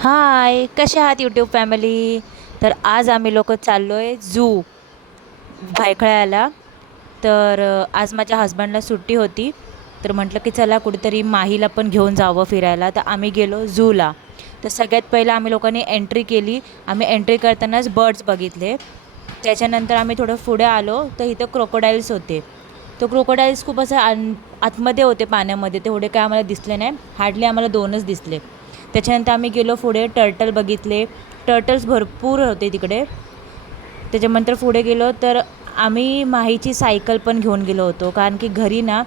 हाय, कसे आहात YouTube family? तर आज आम्ही लोक चाललो आहे भायखळ्याला. आज माझ्या हस्बंडला सुट्टी होती, तर म्हटलं की चला कुठेतरी माहीला पण घेऊन जावं फिरायला. तर आम्ही गेलो झूला. तर सगळ्यात पहिलं आम्ही लोकांनी एंट्री केली. आम्ही एंट्री करतानाच बर्ड्स बघितले. त्याच्यानंतर आम्ही थोडं पुढे आलो तर इथं क्रोकोडाईल्स होते. तो क्रोकोडाईल्स खूप असं आतमध्ये होते पाण्यामध्ये. तेवढे काय आम्हाला दिसले नाही, हार्डली आम्हाला दोनच दिसले. त्याच्यानंतर आम्ही गेलो पुढे, टर्टल बघितले. टर्टल्स भरपूर होते तिकडे. त्याच्यानंतर पुढे गेलो तर आम्ही माहीची सायकल पण घेऊन गेलो होतो, कारण की घरी ना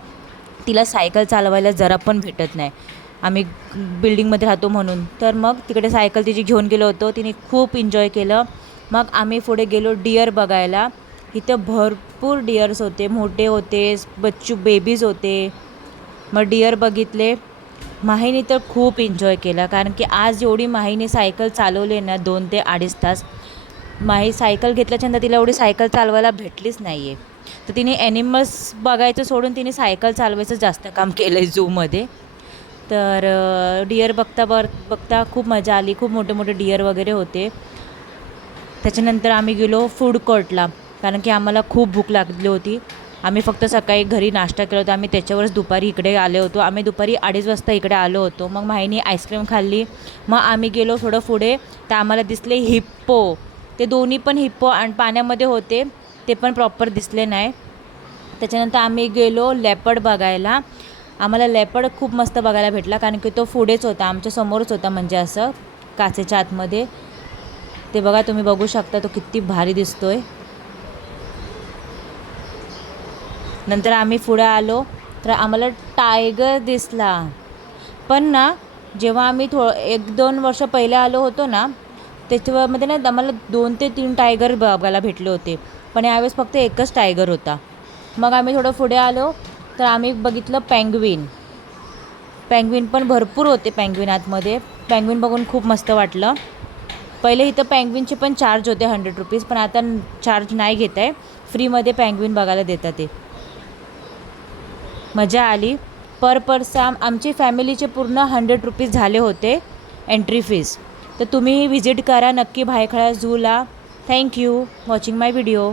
तिला सायकल चालवायला जरा पण भेटत नाही. आम्ही बिल्डिंगमध्ये राहतो म्हणून. तर मग तिकडे सायकल तिची घेऊन गेलो होतो. तिने खूप एन्जॉय केलं. मग आम्ही पुढे गेलो डिअर बघायला. इथं भरपूर डिअर्स होते, मोठे होते, बेबीज होते. मग डिअर बघितले. माहीने तर खूप एन्जॉय केला, कारण की आज एवढी माहीने सायकल चालवली ना 2 ते 2.5 तास. माही सायकल घेतल्याच्यानंतर तिला एवढी सायकल चालवायला भेटलीच नाही आहे. तर तिने ॲनिमल्स बघायचं सोडून तिने सायकल चालवायचं जास्त काम केलं आहे झूमध्ये. डिअर बघता खूप मजा आली. खूप मोठे मोठे डिअर वगैरे होते. त्याच्यानंतर आम्ही गेलो फूड कोर्टला, कारण की आम्हाला खूप भूक लागली होती. आम्ही फक्त सकाळी घरी नाश्ता केला होता. आम्ही त्याच्यावरच दुपारी इकडे आले होतो. आम्ही दुपारी 2:30 वाजता इकडे आलो होतो. मग माहीने आईस्क्रीम खाल्ली. मग आम्ही गेलो थोडं पुढे, तर आम्हाला दिसले हिप्पो. ते दोन्ही पण हिप्पो आणि पाण्यामध्ये होते, ते पण प्रॉपर दिसले नाही. त्याच्यानंतर आम्ही गेलो लेपर्ड बघायला. आम्हाला लेपर्ड खूप मस्त बघायला भेटला, कारण की तो पुढेच होता, आमच्या समोरच होता, म्हणजे असं काचेच्या आतमध्ये. ते बघा, तुम्ही बघू शकता तो किती भारी दिसतोय. नंतर आम्ही पुढे आलो तर आम्हाला टायगर दिसला. पण ना, जेव्हा आम्ही 1-2 वर्ष पहिले आलो होतो ना, त्याच्यामध्ये ना आम्हाला 2 ते 3 टायगर बघायला भेटले होते. पण यावेळेस फक्त एकच टायगर होता. मग आम्ही थोडं पुढे आलो तर आम्ही बघितलं पेंग्विन. पेंग्विन पण भरपूर होते पेंग्विन आतमध्ये. पेंग्विन बघून खूप मस्त वाटलं. पहिले इथं पेंग्विनचे पण चार्ज होते ₹100, पण आता चार्ज नाही घेत आहे. फ्रीमध्ये पेंग्विन बघायला देतात ते. मजा आली. पर पर्सन आमची फॅमिलीचे पूर्ण ₹100 झाले होते एंट्री फीज. तर तुम्ही व्हिजिट करा नक्की भायखळा झूला. थँक्यू वॉचिंग माय व्हिडिओ.